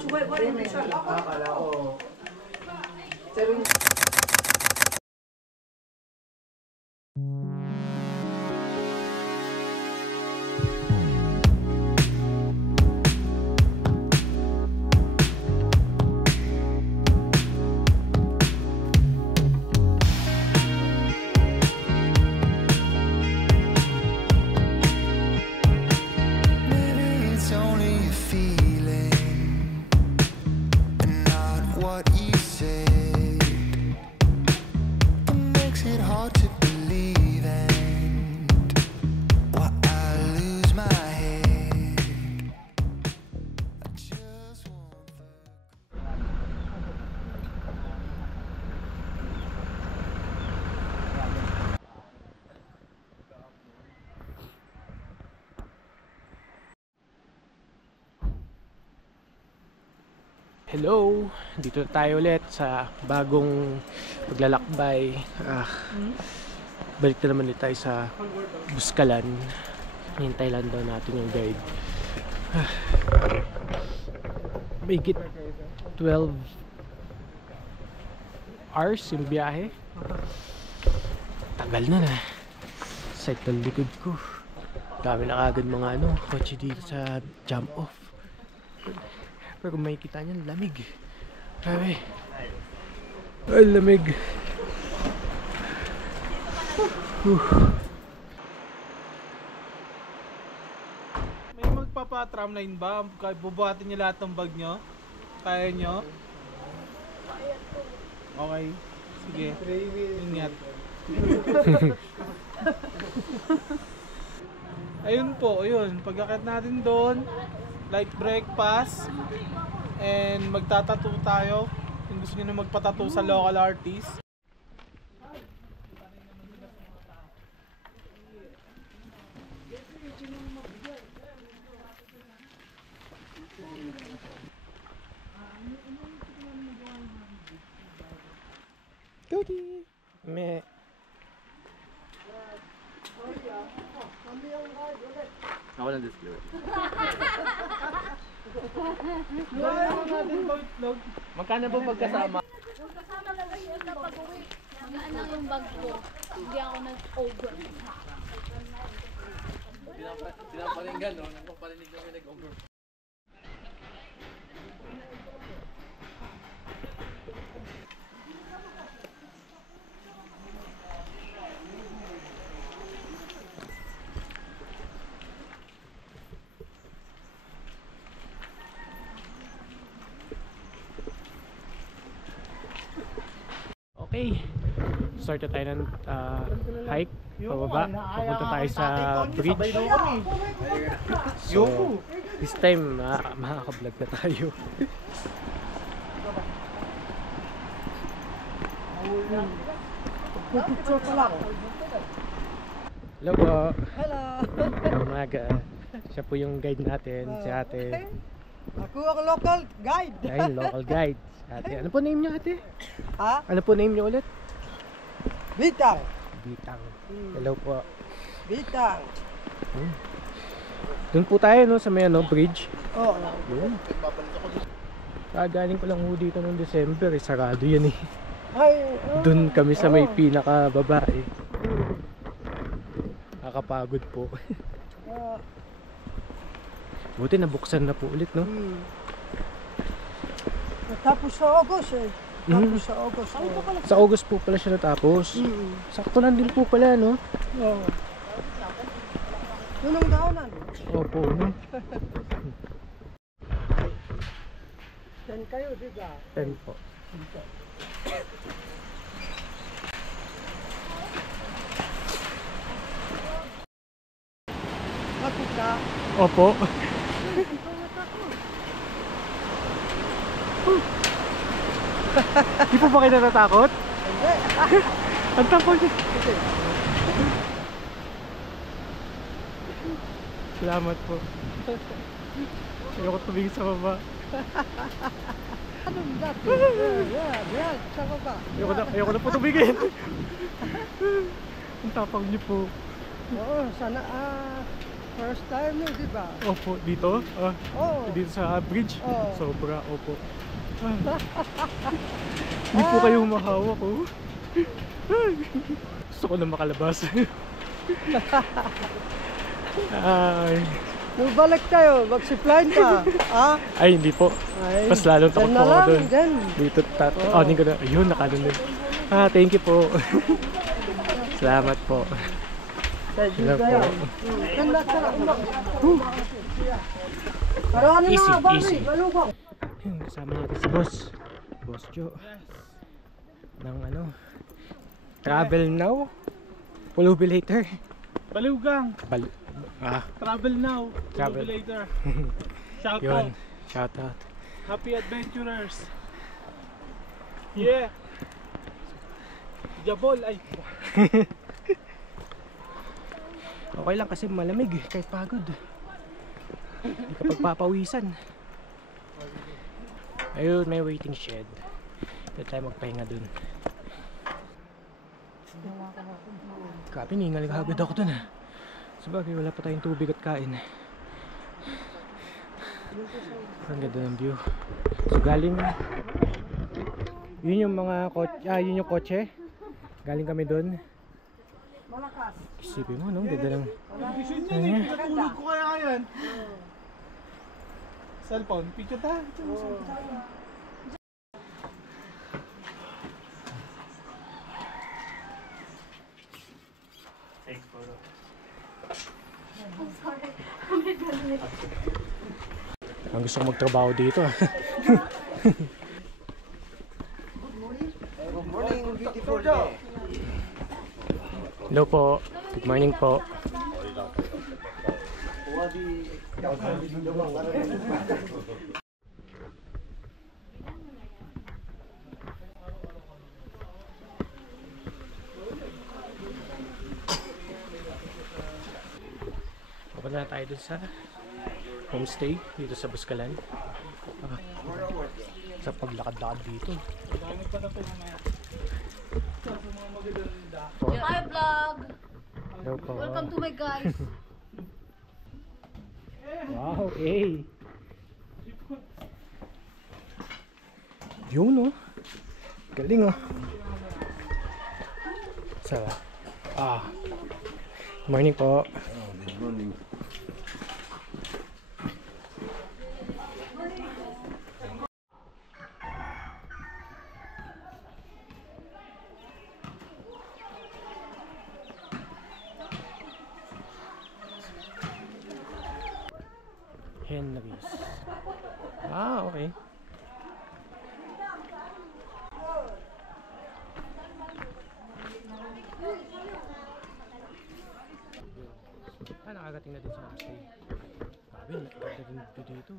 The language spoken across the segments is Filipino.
Akala ko. Hello! Dito tayo ulit sa bagong paglalakbay. Balik na naman ulit tayo sa Buskalan. Hintay lang daw natin yung guide. Mahigit 12 hours yung biyahe. Tagal na. Sakit ng likod ko. Dami na kagad mga kotse dito sa jump off. Pero kung makikita nyo, lamig. Grabe. Ay, lamig. May magpapa-tramline ba? Bubuhatin niyo lahat ng bag nyo? Kaya nyo? Okay. Sige. Ingat. Ayun po, ayun. Pagkakit natin doon, like breakfast, and magtatattoo tayo. Kung gusto nyo na magpatattoo sa local artist. Cookie! Meh. Ako lang display. Magkano ba pagkasama? Kasama lang kayo na pag-uwi. Magaan lang yung bag ko. Hindi ako nag-over. Pinaparinggan, no? Nagpaparinig kami nag-over. Okay, start na tayo ng hike pababa. Papunta tayo sa bridge. So, this time makaka-vlog na tayo. Hello po. Hello. Umaga. Siya po yung guide natin, si ate. Ako ang local guide. Ayun, local guide. Ate, ano po name niyo ate? Ha? Ano po name niyo ulit? Bitang. Bitang. Hello po. Bitang. Doon po tayo no sa may bridge. Oo. Yun. Galing ko lang ho dito noong December, sarado yan eh. Ay, Doon kami sa may pinakababa eh. Nakakapagod po. Buti nabuksan na po ulit no. Tapos sa August eh. Tapos sa August. Sa August po pala siya natapos. Sakto lang din po pala no. Oo. Yun ang daanan. Opo no. 10 kayo, di ba? 10 po. Bakit ka? Opo. Di po ba kayo natatakot? Hindi. Ang takot niya. Salamat po. Ayoko tumingin sa baba. Anong dati? Yan, sa baba. Ayoko na po tumingin. Ang tapang niyo po. Oo, sana First time mo, di ba? Opo, dito? Oo. Dito sa bridge? Oo. Sobra, opo. Hindi po kayo humahawak, oh. Gusto ko na makalabas. Ay. Nung balik tayo, mag-zipline ka. Ay, hindi po. Ay, Mas lalong takot dyan po na ako lang, doon. dyan. Dito, hindi ko na. Ayun, nakalun din. Thank you po. Salamat po. Dyan po. tayo. Ganda ka lang. Parang Easy, na, Bobby. easy. Balubang. Yun, kasama natin si Boss. Boss Joe. Ng Travel Now. Pulubi later. Balugang. Travel now. Travel. Travel later. Shout Yun. out. Shout out. Happy adventurers. Yeah. Jabol ay. Okay lang kasi malamig kahit pagod. Hindi ka pagpapawisan. Ayun, may waiting shed. Dito tayo magpahinga dun. Grabe, ningal agad ako dun ha. Sabagay, wala pa tayong tubig at kain. Ang ganda ng view. So galing, yun yung mga yun yung kotse. Galing kami dun. Malakas. Isipin mo, no? Ganda lang. Ano yan? Natulog ko kaya yan. Cellphone. Picture tayo. Ang gusto ko magtrabaho dito. Good morning, beautiful day. Hello po. Good morning po. Pupunta na tayo dun sa homestay dito sa Buscalan. Sa paglakad-lakad dito. Hi vlog! Hello po. Welcome to my guys. Wow, eh. Yun, oh. Galing, oh. Sarap. Good morning po. Good morning. Henry's. Okay. Nakagating na din sa homestay. Grabe, nakaganda din dito dito.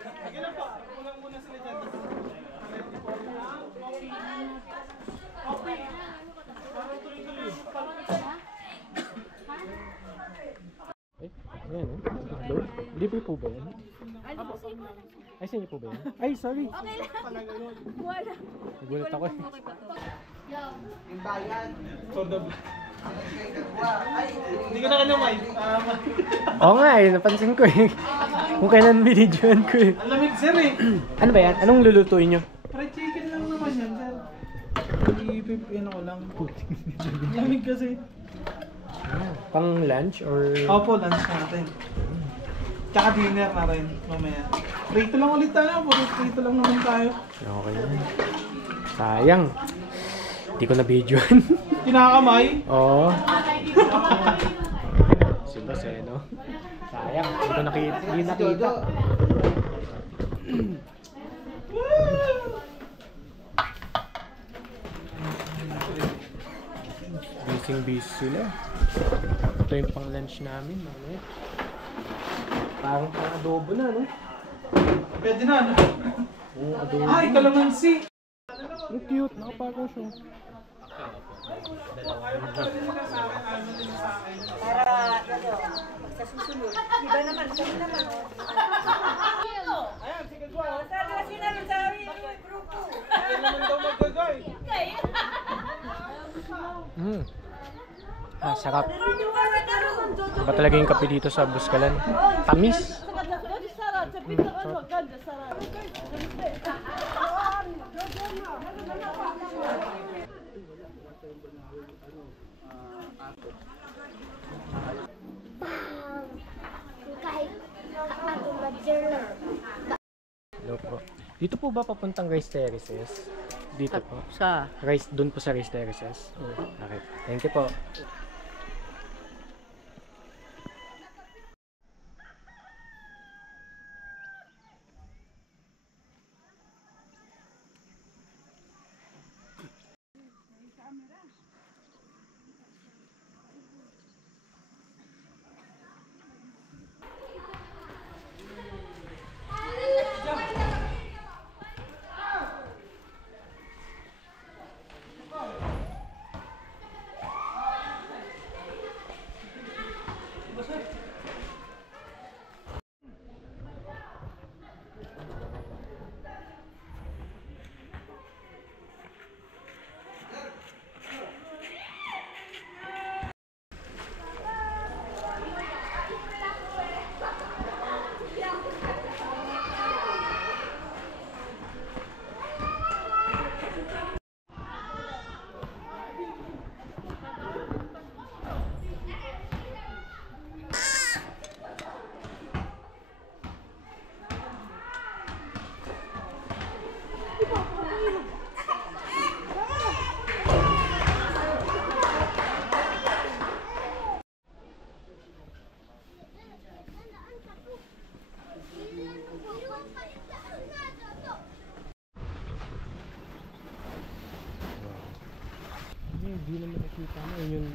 Sige na po. Kulang muna sila dyan. Ayan, oh. Hello? Libre po ba yan? Ay, sa inyo po ba yan? Ay, sorry. Okay lang. Wala. Nagulat ako. Okay pa to. For the hindi ko na kanamay. Oo nga eh, napansin ko eh. Kung kailan binidyoan ko eh. Ang lamig sir eh. Ano ba yan? Anong lulutuin nyo? Fried chicken lang naman yan sir. Ipipin ako lang. Ang lamig kasi. Pang lunch or... Opo, lunch natin. Tsaka dinner na rin mamaya. Prito lang ulit tayo. Puro prito lang naman tayo. Okay yan. Sayang. Hindi ko na-videoan. Kinakamay. Oo. Si Boss eh, no? Sayang. Hindi ko nakita. Busy sila. Ito yung pang lunch namin. Parang pang adobo na, no? Pwede na, ano? Oo, adobo. Ay, kalamansi! Ang cute. Nakapagaw siya. Sa susunod. Iba naman, kami naman. Ayan, sige ko. Sabi kasi namin sa grupo. Ayan naman daw magagay. Napakasarap. Iba talaga yung kape dito sa Buscalan. Tamis. Hello po. Dito po ba papuntang Rice Terraces? Dito po. Sa? Rice, dun po sa Rice Terraces? Okay. Thank you po. Hindi naman nakita mo yung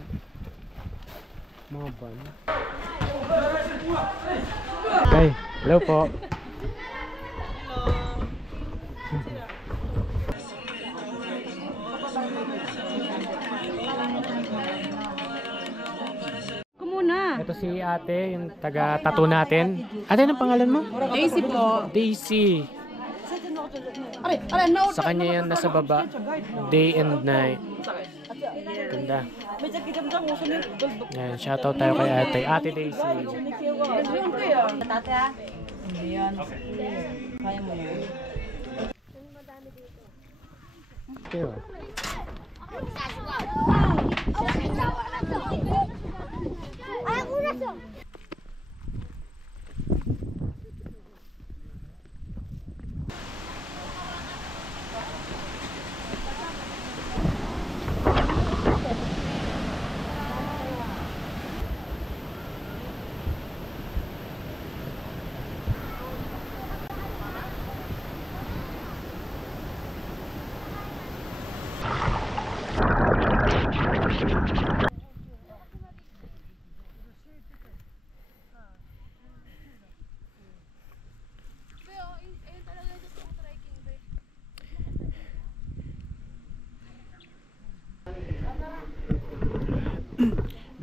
mga van. Hi, hello po. Kumuna. Ito si ate, yung taga-tattoo natin. Ate, anong pangalan mo? Daisy po. Daisy. Sa kanya yan nasa baba. Day and night. Ganda. Yan, shoutout tayo kay ate. Ate Daisy. Tate ha? Hindi yan. Kaya mo yan. Kaya.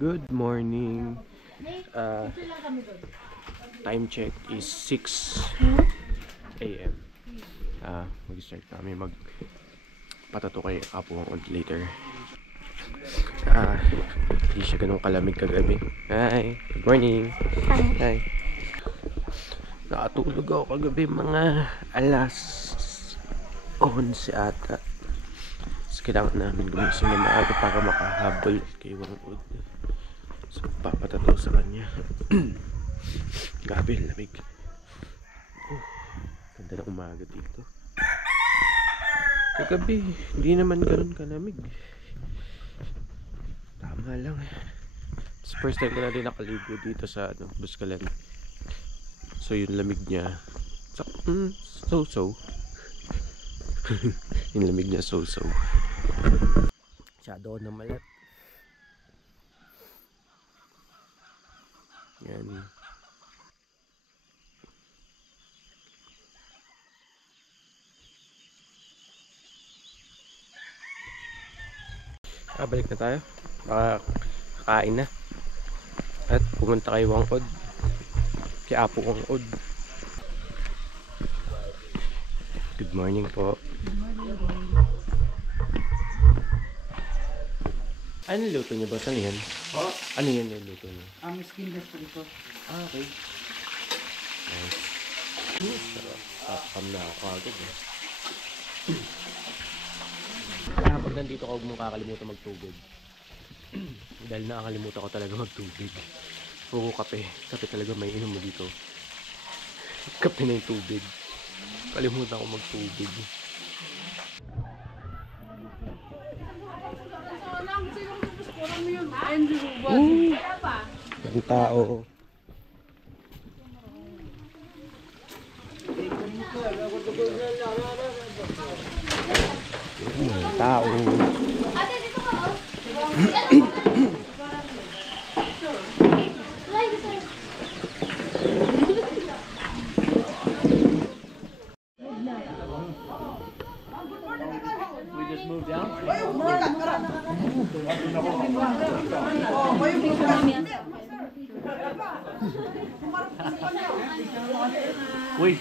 Good morning. Time check is 6 AM. Mag-start kami magpatato kay Apo later. Hindi siya ganun kalamig kagabi. Hi, good morning. Hi. Nakatulog ako kagabi mga alas 11 ata. Kailangan namin gumising na maaga para makahabol kay Wangod. So, papatato sa kanya. Grabe, lamig. Ganda na umaga dito. Kagabi, hindi naman ganun kalamig. Tama lang. It's first time ko na din nakaligo dito sa Buscalan. So, yung lamig niya, so-so. Yung lamig niya, so-so. Masyado na malat. Yan. Balik na tayo. Baka kakain na. At pumunta kay Wangod. Kay Apo Wangod. Good morning po. Ano luto niyo, boss? Ano yan? Ano yan yung luto niyo? Skinless po ito. Okay. Nice. Sarap. Tatakam na ako agad eh. Pag nandito ka, huwag mong kakalimutan magtubig. Dahil nakakalimutan ko talaga magtubig. Puro kape. Kape talaga may inom mo dito. Kape na yung tubig. Kalimutan ko magtubig. Ang tao. Ang tao. Ate, dito ka. We just moved down. Uy.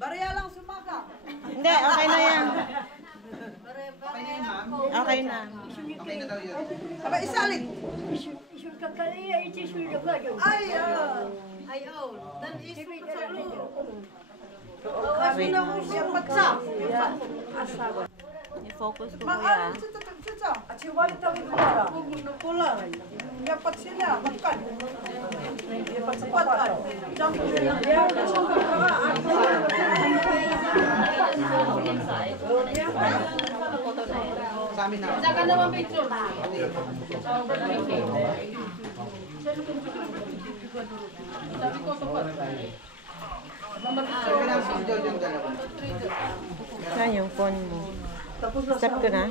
Barya lang sumaka. Hindi, okay na yan. Okay na. Aba, isalit. Ay, ayaw. Dan isu sa lu. Kasi na mo siya patsa. I-focus ko Maaari kuya. sa. At si Wali tawid ko na. Pula. Dapat sila makan. Dapat sapat. Jump. Sa amin na. Saka naman picture. Saan yung phone mo? Stop ko na?